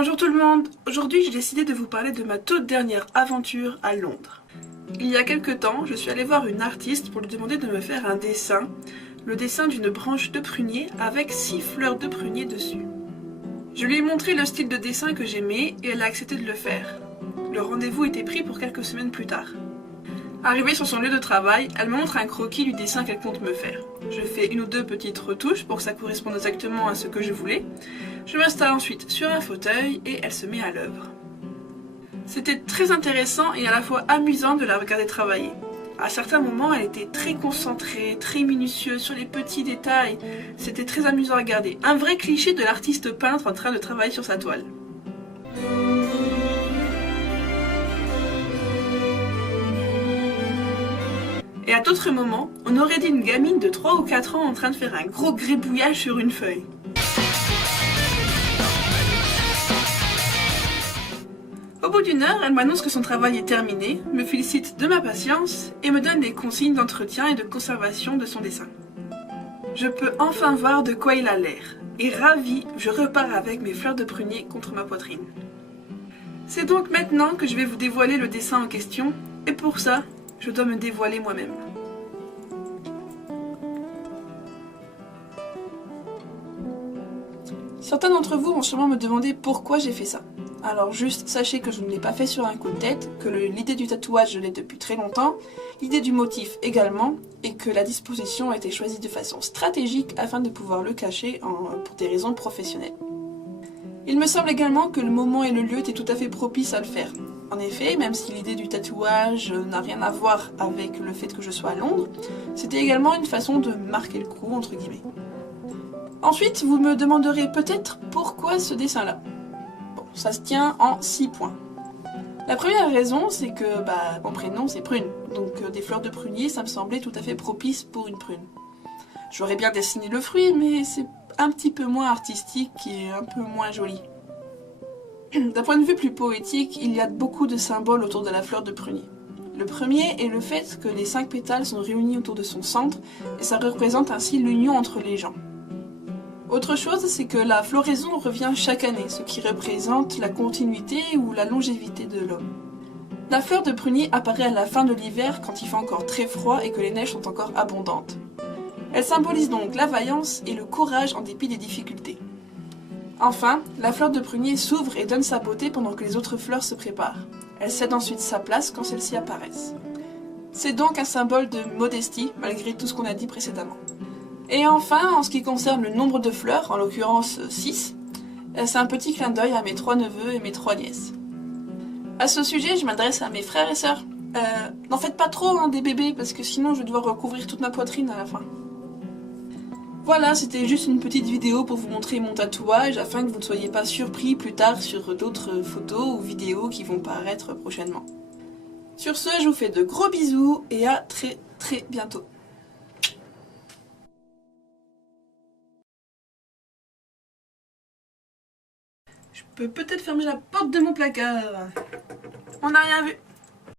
Bonjour tout le monde. Aujourd'hui j'ai décidé de vous parler de ma toute dernière aventure à Londres. Il y a quelques temps, je suis allée voir une artiste pour lui demander de me faire un dessin, le dessin d'une branche de prunier avec 6 fleurs de prunier dessus. Je lui ai montré le style de dessin que j'aimais et elle a accepté de le faire. Le rendez-vous était pris pour quelques semaines plus tard. Arrivée sur son lieu de travail, elle me montre un croquis du dessin qu'elle compte me faire. Je fais une ou deux petites retouches pour que ça corresponde exactement à ce que je voulais. Je m'installe ensuite sur un fauteuil et elle se met à l'œuvre. C'était très intéressant et à la fois amusant de la regarder travailler. À certains moments, elle était très concentrée, très minutieuse sur les petits détails. C'était très amusant à regarder. Un vrai cliché de l'artiste peintre en train de travailler sur sa toile. Et à d'autres moments, on aurait dit une gamine de 3 ou 4 ans en train de faire un gros gribouillage sur une feuille. Au bout d'une heure, elle m'annonce que son travail est terminé, me félicite de ma patience et me donne des consignes d'entretien et de conservation de son dessin. Je peux enfin voir de quoi il a l'air, et ravie, je repars avec mes fleurs de prunier contre ma poitrine. C'est donc maintenant que je vais vous dévoiler le dessin en question, et pour ça, je dois me dévoiler moi-même. Certains d'entre vous vont sûrement me demander pourquoi j'ai fait ça. Alors juste sachez que je ne l'ai pas fait sur un coup de tête, que l'idée du tatouage je l'ai depuis très longtemps, l'idée du motif également, et que la disposition a été choisie de façon stratégique afin de pouvoir le cacher pour des raisons professionnelles. Il me semble également que le moment et le lieu étaient tout à fait propices à le faire. En effet, même si l'idée du tatouage n'a rien à voir avec le fait que je sois à Londres, c'était également une façon de marquer le coup, entre guillemets. Ensuite, vous me demanderez peut-être pourquoi ce dessin-là. Bon, ça se tient en 6 points. La première raison, c'est que mon prénom c'est Prune, donc des fleurs de prunier, ça me semblait tout à fait propice pour une prune. J'aurais bien dessiné le fruit, mais c'est un petit peu moins artistique et un peu moins joli. D'un point de vue plus poétique, il y a beaucoup de symboles autour de la fleur de prunier. Le premier est le fait que les 5 pétales sont réunis autour de son centre, et ça représente ainsi l'union entre les gens. Autre chose, c'est que la floraison revient chaque année, ce qui représente la continuité ou la longévité de l'homme. La fleur de prunier apparaît à la fin de l'hiver quand il fait encore très froid et que les neiges sont encore abondantes. Elle symbolise donc la vaillance et le courage en dépit des difficultés. Enfin, la fleur de prunier s'ouvre et donne sa beauté pendant que les autres fleurs se préparent. Elle cède ensuite sa place quand celles-ci apparaissent. C'est donc un symbole de modestie, malgré tout ce qu'on a dit précédemment. Et enfin, en ce qui concerne le nombre de fleurs, en l'occurrence 6, c'est un petit clin d'œil à mes 3 neveux et mes 3 nièces. À ce sujet, je m'adresse à mes frères et sœurs. N'en faites pas trop des bébés, parce que sinon je vais devoir recouvrir toute ma poitrine à la fin. Voilà, c'était juste une petite vidéo pour vous montrer mon tatouage, afin que vous ne soyez pas surpris plus tard sur d'autres photos ou vidéos qui vont paraître prochainement. Sur ce, je vous fais de gros bisous, et à très bientôt. Je peux peut-être fermer la porte de mon placard. On n'a rien vu.